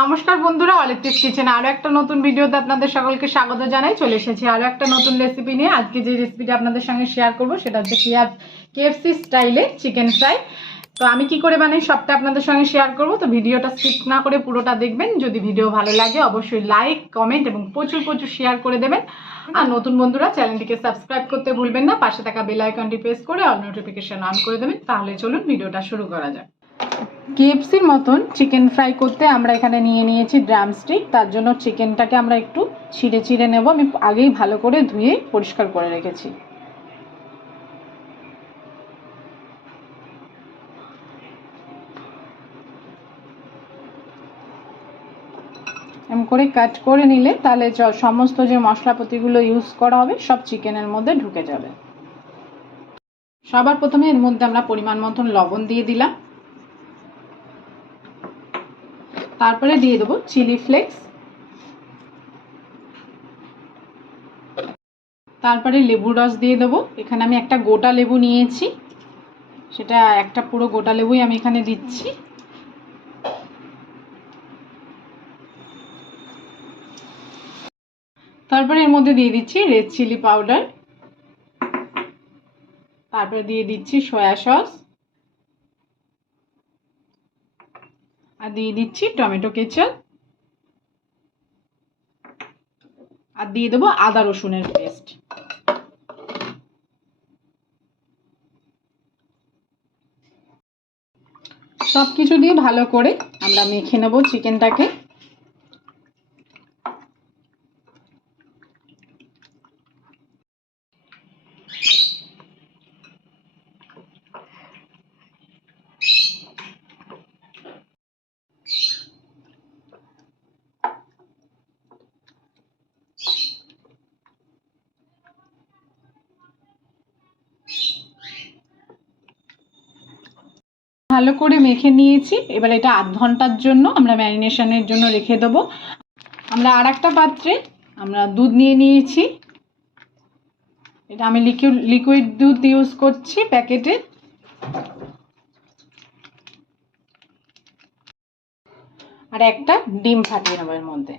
নমস্কার বন্ধুরা, অরিত্রিস কিচেনে আরো একটা নতুন ভিডিওতে আপনাদের সকলকে স্বাগত জানাই। চলে এসেছি আরো একটা নতুন রেসিপি নিয়ে। আজকে যে রেসিপিটা আপনাদের সঙ্গে শেয়ার করব সেটা হচ্ছে কেএফসি স্টাইলে চিকেন ফ্রাই। তো আমি কি করে বানাই সবটা আপনাদের সঙ্গে শেয়ার করব। তো ভিডিওটা স্কিপ না করে পুরোটা দেখবেন। যদি ভিডিও ভালো লাগে অবশ্যই লাইক, কমেন্ট এবং প্রচুর শেয়ার করে দেবেন। আর নতুন বন্ধুরা চ্যানেলটিকে সাবস্ক্রাইব করতে ভুলবেন না। পাশে থাকা বেল আইকনটি প্রেস করে অল নোটিফিকেশন অন করে দেবেন। তাহলে চলুন ভিডিওটা শুরু করা যাক। কেএফসির মতন চিকেন ফ্রাই করতে আমরা এখানে নিয়ে নিয়েছি ড্রামস্টিক। তার জন্য চিকেনটাকে আমরা একটু ছিঁড়ে নেব। আমি আগেই ভালো করে ধুয়ে পরিষ্কার করে রেখেছি। এমন করে কাট করে নিলে তাহলে সমস্ত যে মশলাপাতিগুলো ইউজ করা হবে সব চিকেনের মধ্যে ঢুকে যাবে। সবার প্রথমে এর মধ্যে আমরা পরিমাণ মতন লবণ দিয়ে দিলাম। তারপরে দিয়ে দেবো চিলি ফ্লেক্স, তারপরে লেবুর রস দিয়ে দেবো। এখানে আমি একটা গোটা লেবু নিয়েছি, সেটা একটা পুরো গোটা লেবুই আমি এখানে দিচ্ছি। তারপরে এর মধ্যে দিয়ে দিচ্ছি রেড চিলি পাউডার, তারপরে দিয়ে দিচ্ছি সয়া সস, আর দিয়ে দিচ্ছি টমেটো কেচাপ, আর দিয়ে দেবো আদা রসুনের পেস্ট। সবকিছু দিয়ে ভালো করে আমরা মেখে নেব চিকেনটাকে। ভালো করে মেখে নিয়েছি। এবার এটা আধ ঘন্টার জন্য আমরা ম্যারিনেশনের জন্য রেখে দেবো। আমরা আর একটা পাত্রে আমরা দুধ নিয়ে নিয়েছি। এটা আমি লিকুইড দুধ ইউজ করছি প্যাকেটে। আর একটা ডিম ফাটিয়ে নেবো এর মধ্যে।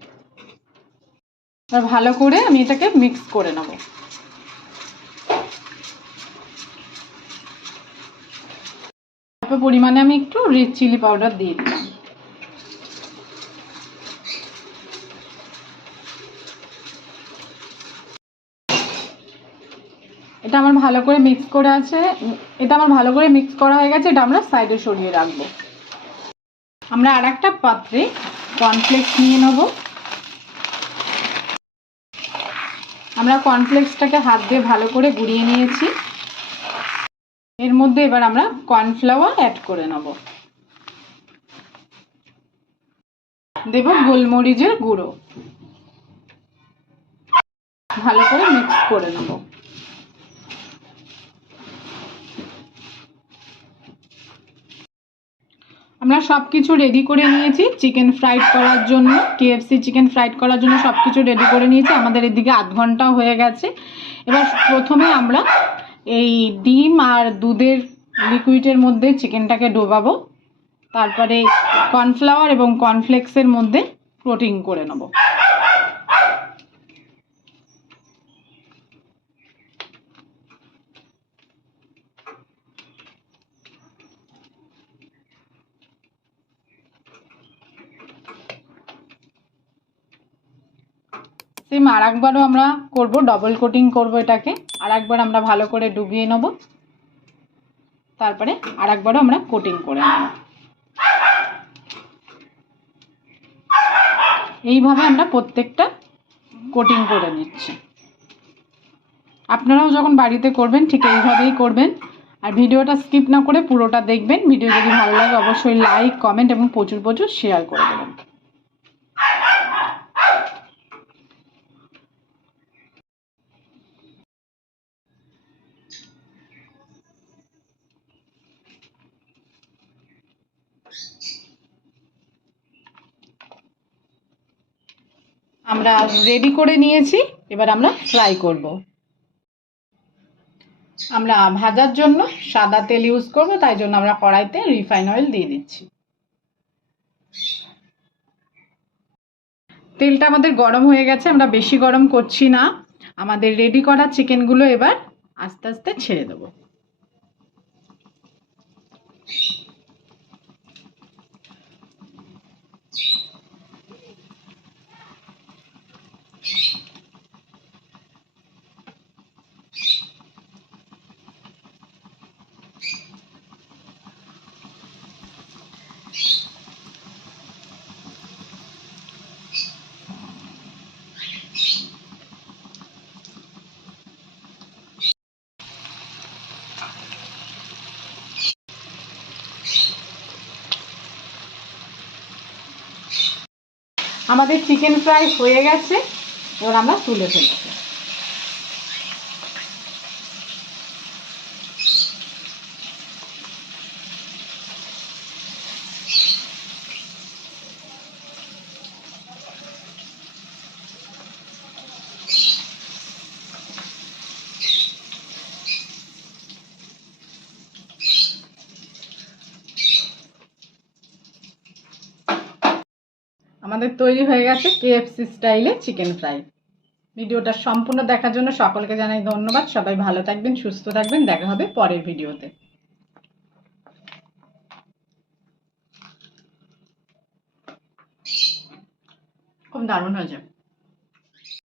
এবার ভালো করে আমি এটাকে মিক্স করে নেব। অল্প পরিমাণে আমি একটু রেড চিলি পাউডার দিয়ে দিলাম। এটা আমার ভালো করে মিক্স করে আছে। এটা আমার ভালো করে মিক্স করা হয়ে গেছে। এটা আমরা সাইডে সরিয়ে রাখবো। আমরা আর একটা পাত্রে কর্নফ্লেক্স নিয়ে নেব। আমরা কর্নফ্লেক্সটাকে হাত দিয়ে ভালো করে গুঁড়িয়ে নিয়েছি। এর মধ্যে এবার আমরা কর্নফ্লাওয়ার অ্যাড করে নেব। দেব গোলমরিচের গুঁড়ো। ভালো করে মিক্স করে নেব। আমরা সবকিছু রেডি করে নিয়েছি চিকেন ফ্রাইড করার জন্য। কেএফসি চিকেন ফ্রাইড করার জন্য সবকিছু রেডি করে নিয়েছি। আমাদের এদিকে আধ ঘন্টাও হয়ে গেছে। এবার প্রথমে আমরা এই ডিম আর দুধের লিকুইডের মধ্যে চিকেনটাকে ডোবাবো। তারপরে কর্নফ্লাওয়ার এবং কর্নফ্লেক্সের মধ্যে কোটিং করে নেব। সেম আর একবারও আমরা করবো, ডবল কোটিং করবো এটাকে। আর একবার আমরা ভালো করে ডুবিয়ে নেব। তারপরে আর একবারও আমরা কোটিং করে নেব। এইভাবে আমরা প্রত্যেকটা কোটিং করে নিচ্ছি। আপনারাও যখন বাড়িতে করবেন ঠিক এইভাবেই করবেন। আর ভিডিওটা স্কিপ না করে পুরোটা দেখবেন। ভিডিও যদি ভালো লাগে অবশ্যই লাইক, কমেন্ট এবং প্রচুর শেয়ার করে দেবেন। আমরা রেডি করে নিয়েছি। এবার আমরা ফ্রাই করব। আমরা ভাজার জন্য সাদা তেল ইউজ করব, তাই জন্য আমরা কড়াইতে রিফাইন অয়েল দিয়ে দিচ্ছি। তেলটা আমাদের গরম হয়ে গেছে, আমরা বেশি গরম করছি না। আমাদের রেডি করা চিকেনগুলো এবার আস্তে আস্তে ছেড়ে দেবো। আমাদের চিকেন ফ্রাই হয়ে গেছে, এবার আমরা তুলে ফেলছি। আমাদের তৈরি হয়ে গেছে কেএফসি স্টাইলে চিকেন ফ্রাই। ভিডিওটা সম্পূর্ণ দেখার জন্য সকলকে জানাই ধন্যবাদ। সবাই ভালো থাকবেন, সুস্থ থাকবেন। দেখা হবে পরের ভিডিওতে। খুব দারুণ হয়েছে।